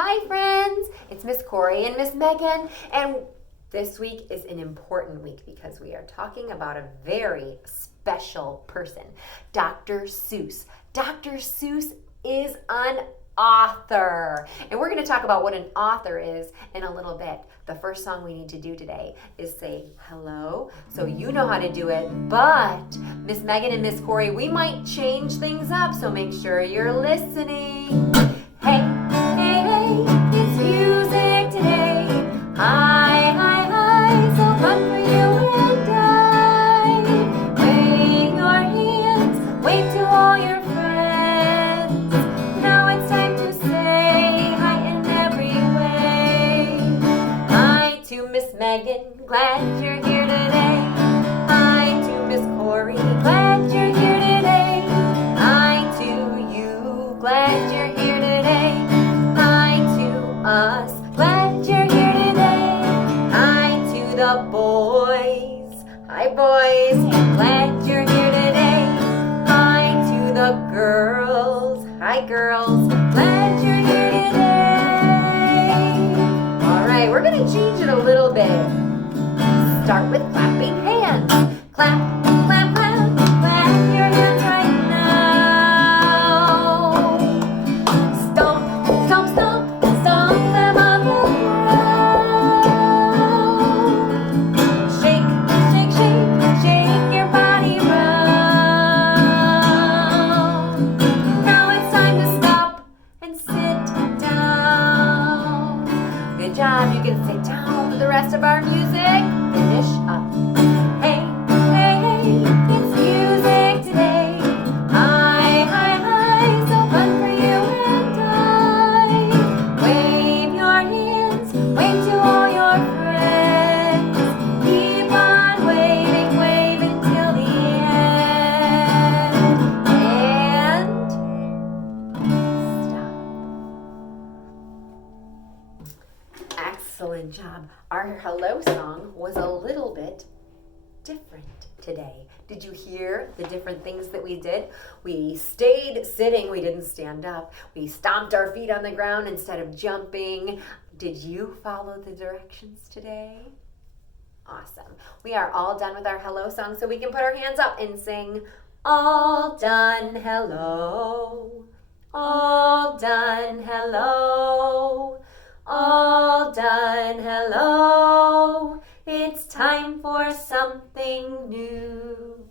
Hi friends, it's Miss Corey and Miss Megan, and this week is an important week because we are talking about a very special person, Dr. Seuss. Dr. Seuss is an author, and we're going to talk about what an author is in a little bit. The first song we need to do today is say hello, so you know how to do it, but Miss Megan and Miss Corey, we might change things up, so make sure you're listening. Hey, hey, hey, it's music today. Hi, hi, hi, so fun for you and I. Wave your hands, wave to all your friends. Now it's time to say hi in every way. Hi to Miss Megan, glad you're here today. Hi to Miss Corey, glad you're here today. Hi to you, glad you're here today. Us, glad you're here today. Hi to the boys, hi boys, glad you're here today. Hi to the girls, hi girls, glad you're here today. Alright, we're gonna change it a little bit. Start with clapping hands. Clap, clap, clap, clap your hands right now. Stomp, stomp, stomp. Good job. You can sit down for the rest of our music. Finish up. Hey, hey, hey, it's music today. Hi, hi, hi, so fun for you and I. Wave your hands, wave to all your friends. Keep on waving, wave until the end. And stop. Excellent job. Our hello song was a little bit different today. Did you hear the different things that we did? We stayed sitting, we didn't stand up. We stomped our feet on the ground instead of jumping. Did you follow the directions today? Awesome. We are all done with our hello song, so we can put our hands up and sing, all done, hello. All done, hello. All done, hello. It's time for something new.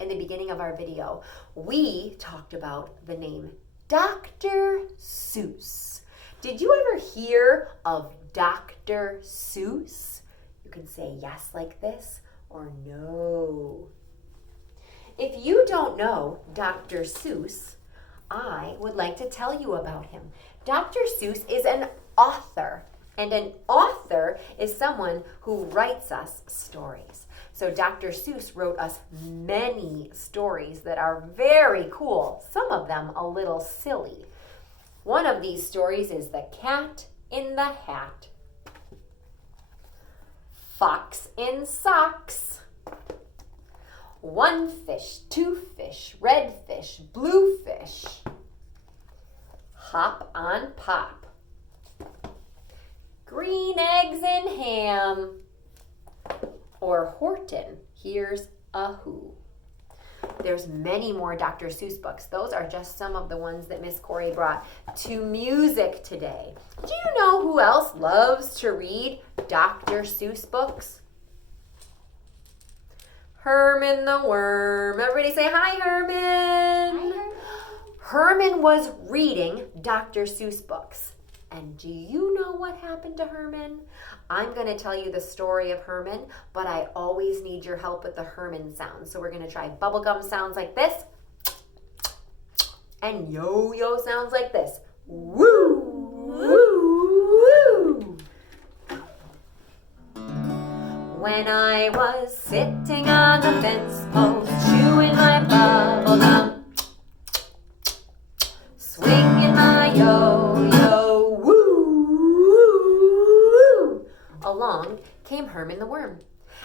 In the beginning of our video, we talked about the name Dr. Seuss. Did you ever hear of Dr. Seuss? You can say yes like this or no. If you don't know Dr. Seuss, I would like to tell you about him. Dr. Seuss is an author, and an author is someone who writes us stories. So Dr. Seuss wrote us many stories that are very cool, some of them a little silly. One of these stories is The Cat in the Hat, Fox in Socks, One Fish, Two Fish, Red Fish, Blue Fish, Hop on Pop, Green Eggs and Ham, or Horton Hears a Who. There's many more Dr. Seuss books. Those are just some of the ones that Miss Corey brought to music today. Do you know who else loves to read Dr. Seuss books? Herman the Worm. Everybody say hi, Herman. Hi, Herman. Herman was reading Dr. Seuss books. And do you know what happened to Herman? I'm going to tell you the story of Herman, but I always need your help with the Herman sound. So we're going to try bubblegum sounds like this, and yo-yo sounds like this. Woo, woo, woo. When I was sitting on the fence post, chewing my bubblegum, swinging my yo-yo, woo, along came Herman the Worm.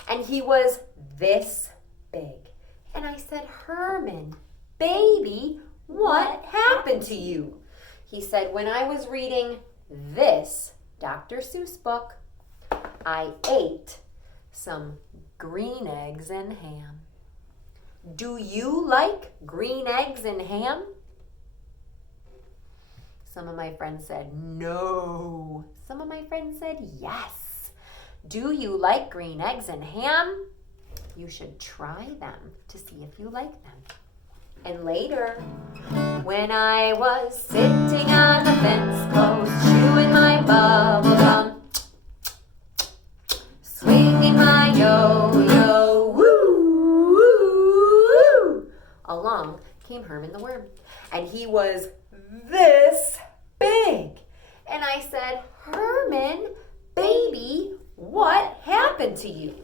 And he was this big. And I said, Herman, baby, what happened to you? He said, when I was reading this Dr. Seuss book, I ate some green eggs and ham. Do you like green eggs and ham? Some of my friends said no. Some of my friends said yes. Do you like green eggs and ham? You should try them to see if you like them. And later, when I was sitting on the fence post, chewing my bubble gum, swinging my yo-yo, woo, woo, along came Herman the Worm. And he was this big. And I said, Herman, baby, what happened to you?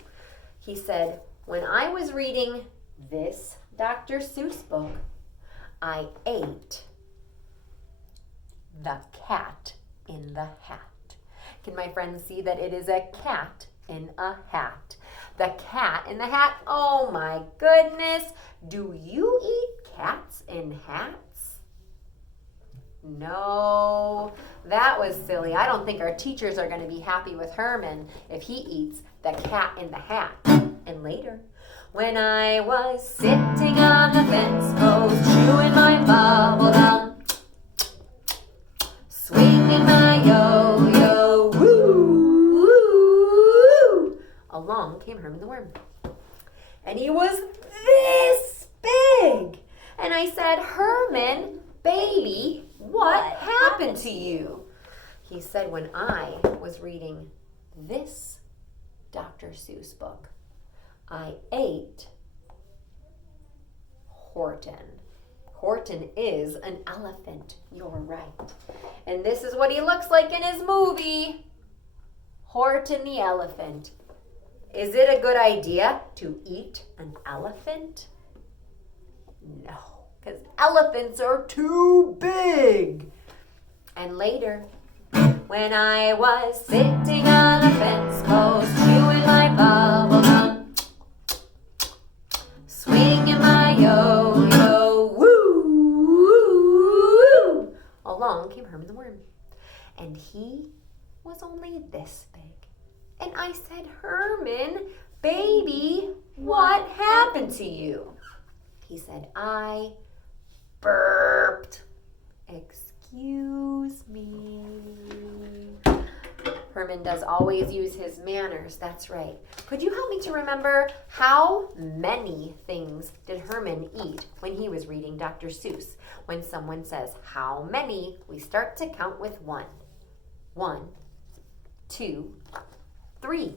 He said, when I was reading this Dr. Seuss book, I ate the cat in the hat. Can my friends see that it is a cat in a hat? The cat in the hat. Oh my goodness. Do you eat cats in hats? No, that was silly. I don't think our teachers are going to be happy with Herman if he eats the cat in the hat. And later, when I was sitting on the fence post, chewing my bubble gum, swinging my yo-yo, woo, woo, along came Herman the Worm. And he was this big. And I said, Herman, baby, what happened to you? He said, when I was reading this Dr. Seuss book, I ate Horton. Horton is an elephant. You're right. And this is what he looks like in his movie, Horton the elephant. Is it a good idea to eat an elephant? No, because elephants are too big. And later, when I was sitting on a fence post, chewing my bubble gum, swinging my yo-yo, woo, woo, along came Herman the Worm. And he was only this big. And I said, Herman, baby, what happened to you? He said, I burped. Excuse me. Herman does always use his manners. That's right. Could you help me to remember how many things did Herman eat when he was reading Dr. Seuss? When someone says how many, we start to count with 1. 1, 2, 3.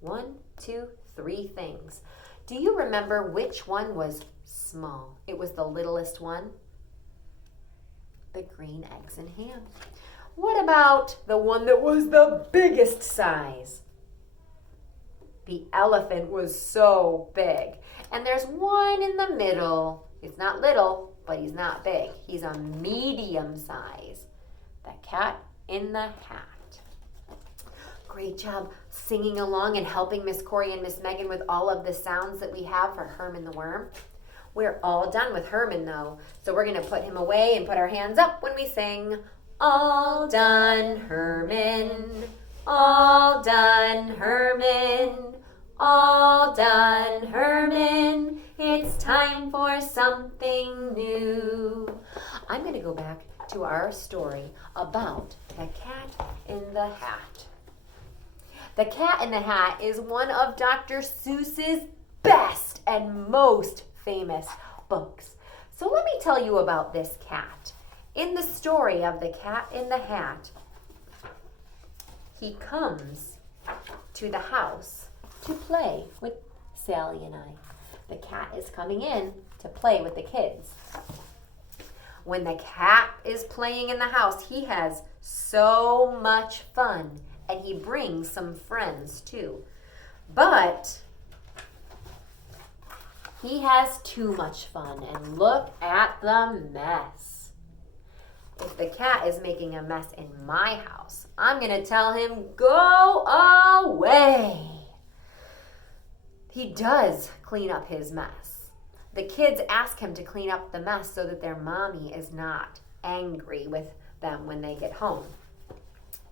1, 2, 3 things. Do you remember which one was small? It was the littlest one. The green eggs and ham. What about the one that was the biggest size? The elephant was so big. And there's one in the middle. He's not little, but he's not big. He's a medium size. The cat in the hat. Great job singing along and helping Miss Corey and Miss Megan with all of the sounds that we have for Herman the Worm. We're all done with Herman though, so we're going to put him away and put our hands up when we sing, all done Herman, all done Herman, all done Herman, it's time for something new. I'm going to go back to our story about the cat in the hat. The Cat in the Hat is one of Dr. Seuss's best and most famous books. So let me tell you about this cat. In the story of the Cat in the Hat, he comes to the house to play with Sally and I. The cat is coming in to play with the kids. When the cat is playing in the house, he has so much fun. And he brings some friends too. But he has too much fun. And look at the mess. If the cat is making a mess in my house, I'm going to tell him, go away. He does clean up his mess. The kids ask him to clean up the mess so that their mommy is not angry with them when they get home.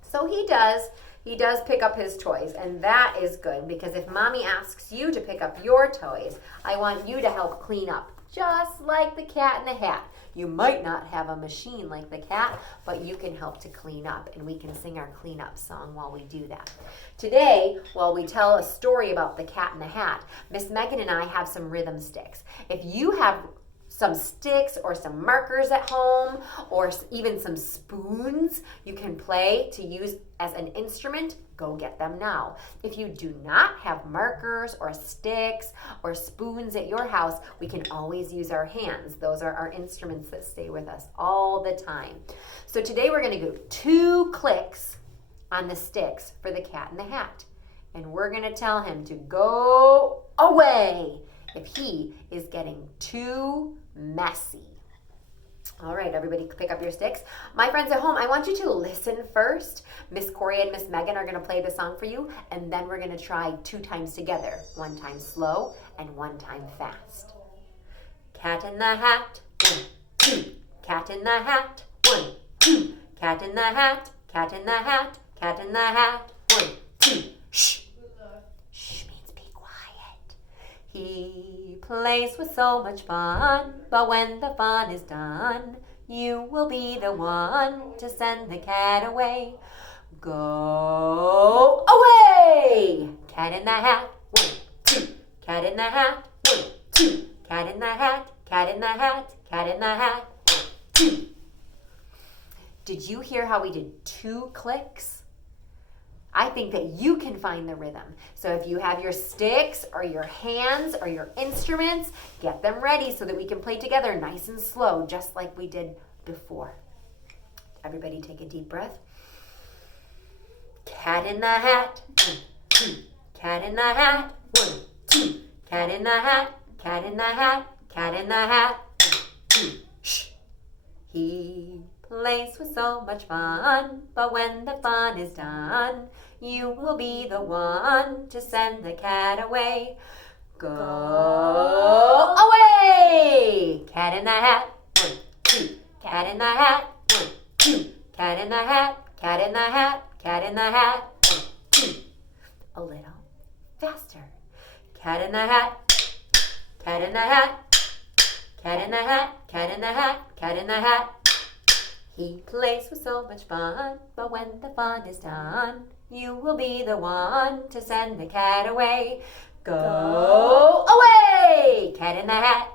So he does pick up his toys, and that is good, because if mommy asks you to pick up your toys, I want you to help clean up, just like the Cat in the Hat. You might not have a machine like the cat, but you can help to clean up, and we can sing our cleanup song while we do that. Today, while we tell a story about the Cat in the Hat, Miss Megan and I have some rhythm sticks. If you have some sticks or some markers at home, or even some spoons you can play to use as an instrument, go get them now. If you do not have markers or sticks or spoons at your house, we can always use our hands. Those are our instruments that stay with us all the time. So today we're going to do 2 clicks on the sticks for the Cat in the Hat. And we're going to tell him to go away if he is getting too messy. All right, everybody pick up your sticks. My friends at home, I want you to listen first. Miss Corey and Miss Megan are going to play the song for you, and then we're going to try 2 times together. 1 time slow and 1 time fast. Cat in the hat, 1, 2. Cat in the hat, 1, 2. Cat in the hat, cat in the hat, cat in the hat, 1, 2. Shh. Shh means be quiet. He plays with so much fun, but when the fun is done, you will be the one to send the cat away. Go away! Cat in the hat, 1, 2. Cat in the hat, 1, 2. Cat in the hat, cat in the hat, cat in the hat, 1, 2. Did you hear how we did 2 clicks? I think that you can find the rhythm. So if you have your sticks or your hands or your instruments, get them ready so that we can play together nice and slow, just like we did before. Everybody take a deep breath. Cat in the hat, 1, 2. Cat in the hat, 1, 2. Cat in the hat, cat in the hat, cat in the hat, 1, 2. Shh. He plays with so much fun, but when the fun is done, you will be the one to send the cat away. Go away! Cat in the hat, 1, 2. Cat in the hat, 1, 2. Cat in the hat, cat in the hat, cat in the hat, 1, 2. A little faster. Cat in the hat, cat in the hat, cat in the hat, cat in the hat, cat in the hat. He plays with so much fun, but when the fun is done, you will be the one to send the cat away. Go away! Cat in the hat,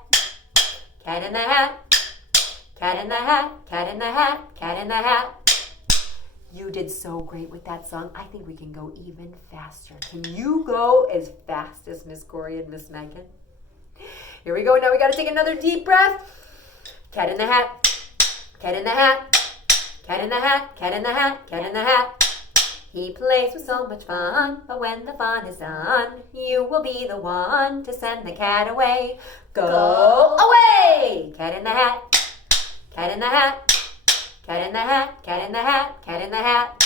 cat in the hat, cat in the hat, cat in the hat, cat in the hat. You did so great with that song. I think we can go even faster. Can you go as fast as Miss Corey and Miss Megan? Here we go. Now we got to take another deep breath. Cat in the hat, cat in the hat, cat in the hat, cat in the hat, cat in the hat. He plays with so much fun, but when the fun is done, you will be the one to send the cat away. Go away! Cat in the hat, cat in the hat, cat in the hat, cat in the hat, cat in the hat.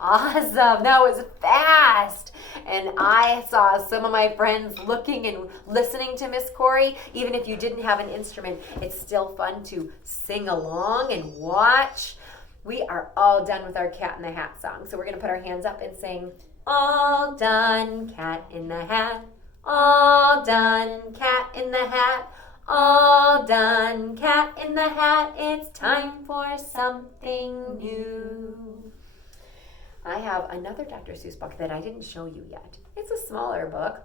Awesome, that was fast. And I saw some of my friends looking and listening to Miss Corey. Even if you didn't have an instrument, it's still fun to sing along and watch. We are all done with our Cat in the Hat song. So we're going to put our hands up and sing, all done, cat in the hat. All done, cat in the hat. All done, cat in the hat. It's time for something new. I have another Dr. Seuss book that I didn't show you yet. It's a smaller book.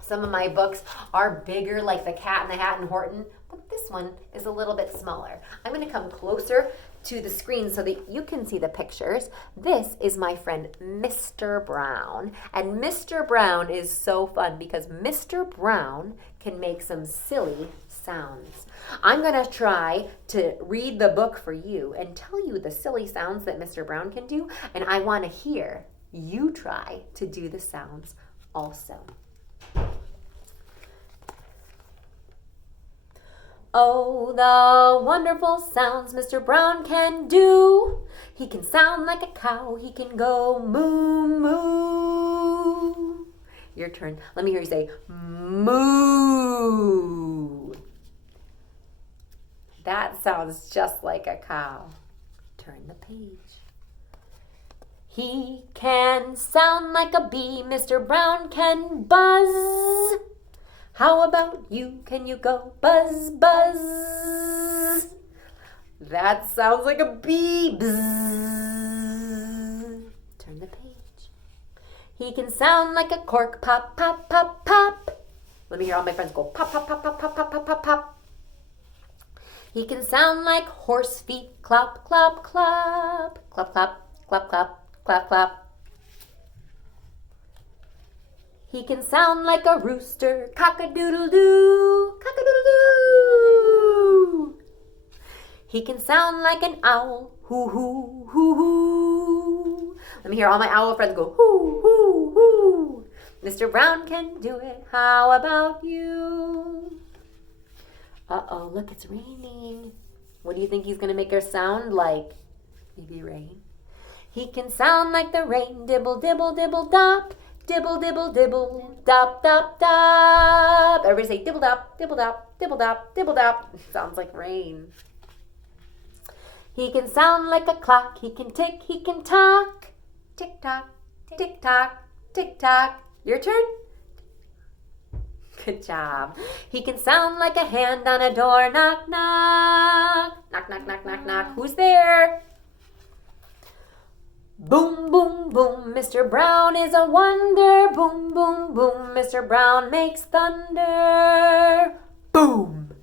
Some of my books are bigger, like the Cat in the Hat and Horton, but this one is a little bit smaller. I'm going to come closer to the screen so that you can see the pictures. This is my friend Mr. Brown, and Mr. Brown is so fun because Mr. Brown can make some silly sounds. I'm going to try to read the book for you and tell you the silly sounds that Mr. Brown can do, and I want to hear you try to do the sounds also. Oh, the wonderful sounds Mr. Brown can do. He can sound like a cow. He can go moo, moo. Your turn. Let me hear you say moo. That sounds just like a cow. Turn the page. He can sound like a bee. Mr. Brown can buzz. How about you? Can you go buzz, buzz? That sounds like a bee. Buzz. Turn the page. He can sound like a cork. Pop, pop, pop, pop. Let me hear all my friends go pop, pop, pop, pop, pop, pop, pop, pop, pop. He can sound like horse feet. Clop, clop, clop. Clop, clop, clop, clop. Clap, clap. He can sound like a rooster. Cock-a-doodle-doo. Cock-a-doodle-doo. He can sound like an owl. Hoo, hoo, hoo, hoo. Let me hear all my owl friends go hoo, hoo, hoo. Mr. Brown can do it. How about you? Uh-oh, look, it's raining. What do you think he's going to make her sound like? Maybe rain. He can sound like the rain, dibble, dibble, dibble, dop, dibble, dibble, dibble, dop, dop, dop. Everybody say dibble, dop, dibble, dop, dibble, dop, dibble, dop. Sounds like rain. He can sound like a clock. He can tick, he can tock. Tick tock, tick tock, tick tock. Your turn. Good job. He can sound like a hand on a door. Knock, knock. Knock, knock, knock, knock, knock. Who's there? Boom, boom, boom, Mr. Brown is a wonder. Boom, boom, boom, Mr. Brown makes thunder. Boom.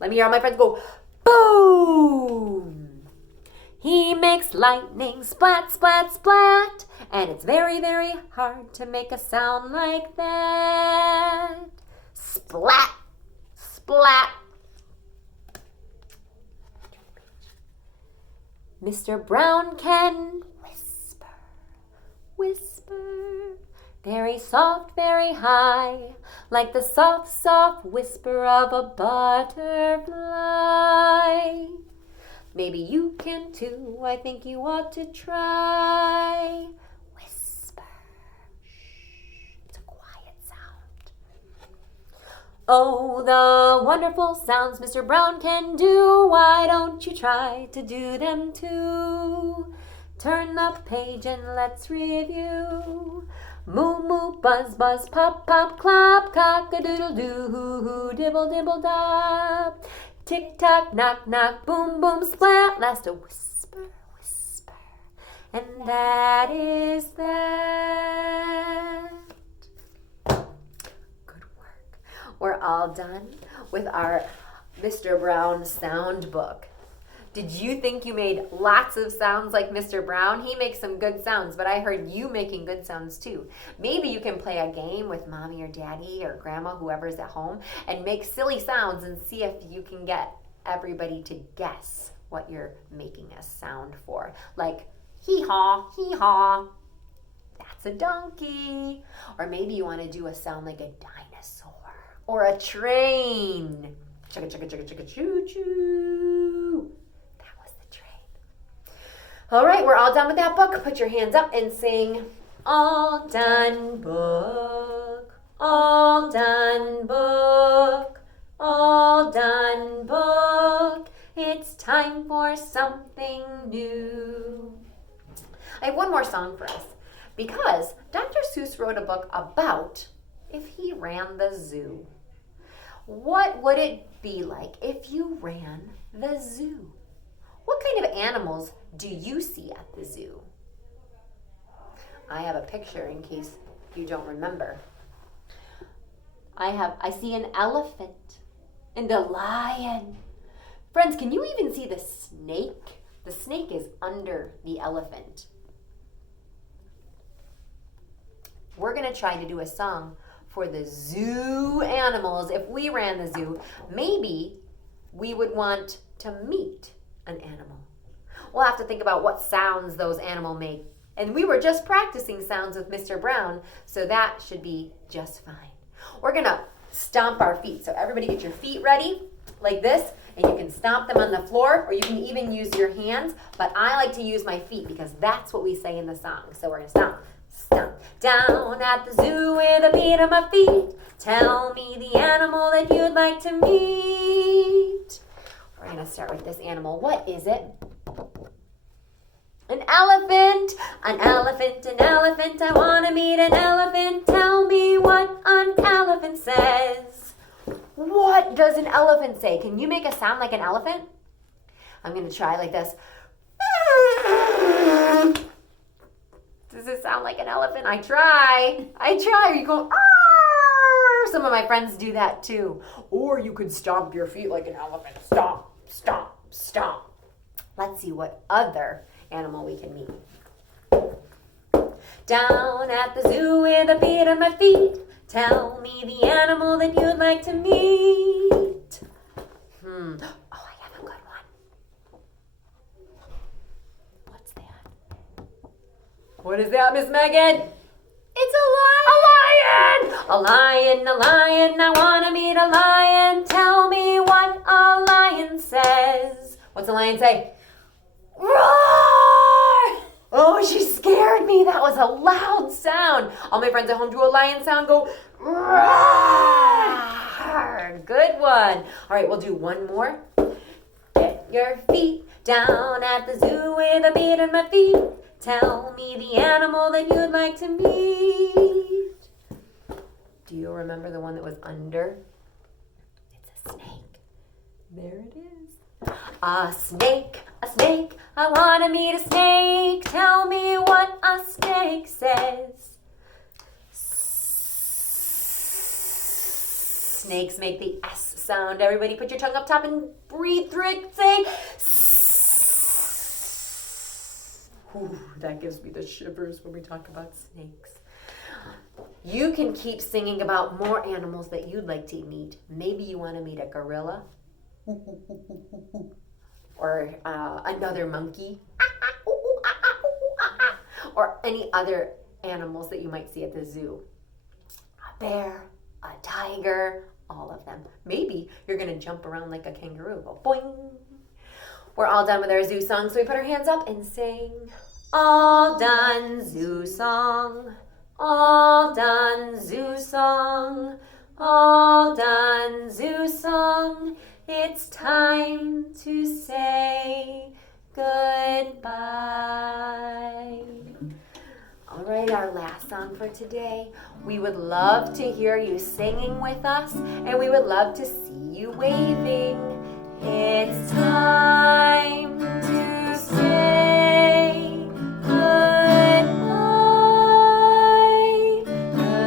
Let me hear all my friends go, boom. He makes lightning, splat, splat, splat. And it's very, very hard to make a sound like that. Splat, splat. Mr. Brown can whisper, very soft, very high, like the soft, soft whisper of a butterfly. Maybe you can too, I think you ought to try. Whisper, shh, it's a quiet sound. Oh, the wonderful sounds Mr. Brown can do, why don't you try to do them too? Turn the page and let's review. Moo, moo, buzz, buzz, pop, pop, clap, cock-a-doodle-doo, hoo, hoo, dibble, dibble, dop. Tick-tock, knock, knock, boom, boom, splat. Last a whisper, whisper. And that is that. Good work. We're all done with our Mr. Brown sound book. Did you think you made lots of sounds like Mr. Brown? He makes some good sounds, but I heard you making good sounds too. Maybe you can play a game with mommy or daddy or grandma, whoever's at home, and make silly sounds and see if you can get everybody to guess what you're making a sound for. Like, hee-haw, hee-haw. That's a donkey. Or maybe you want to do a sound like a dinosaur or a train. Chugga, chugga, chugga, chugga, choo-choo. All right, we're all done with that book. Put your hands up and sing, all done book, all done book, all done book. It's time for something new. I have one more song for us because Dr. Seuss wrote a book about if he ran the zoo. What would it be like if you ran the zoo? What kind of animals do you see at the zoo? I have a picture in case you don't remember. I see an elephant and a lion. Friends, can you even see the snake? The snake is under the elephant. We're going to try to do a song for the zoo animals. If we ran the zoo, maybe we would want to meet an animal. We'll have to think about what sounds those animals make. And we were just practicing sounds with Mr. Brown, so that should be just fine. We're going to stomp our feet. So everybody get your feet ready like this, and you can stomp them on the floor, or you can even use your hands, but I like to use my feet because that's what we say in the song. So we're going to stomp, stomp. Down at the zoo with a beat of my feet, tell me the animal that you'd like to meet. We're going to start with this animal. What is it? An elephant, an elephant, an elephant. I want to meet an elephant. Tell me what an elephant says. What does an elephant say? Can you make a sound like an elephant? I'm going to try like this. Does it sound like an elephant? I try. You go, ah! Some of my friends do that too. Or you could stomp your feet like an elephant. Stomp, stomp, stomp. Let's see what other animal we can meet. Down at the zoo with a beat on my feet. Tell me the animal that you'd like to meet. Oh, I have a good one. What's that? What is that, Miss Megan? It's a lion! A lion! A lion, a lion, I want to meet a lion. Tell me what a lion says. What's a lion say? Roar! Oh, she scared me. That was a loud sound. All my friends at home do a lion sound, go roar. Good one. All right, we'll do one more. Get your feet down at the zoo with a beat on my feet. Tell me the animal that you'd like to meet. Do you remember the one that was under? It's a snake. There it is. A snake, I want to meet a snake. Tell me what a snake says. Snakes make the S sound. Everybody put your tongue up top and breathe through it. Say Ooh, that gives me the shivers when we talk about snakes. You can keep singing about more animals that you'd like to meet. Maybe you want to meet a gorilla or another monkey or any other animals that you might see at the zoo. A bear, a tiger, all of them. Maybe you're going to jump around like a kangaroo. Go boing. We're all done with our zoo song, so we put our hands up and sing. All done, zoo song. All done, zoo song. All done, zoo song. It's time to say goodbye. All right, our last song for today. We would love to hear you singing with us, and we would love to see you waving. It's time to say goodbye,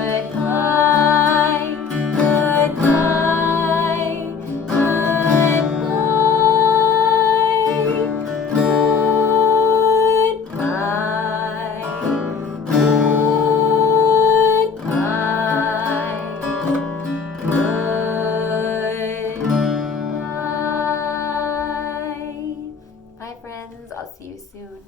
goodbye, goodbye, Bye, friends. I'll see you soon.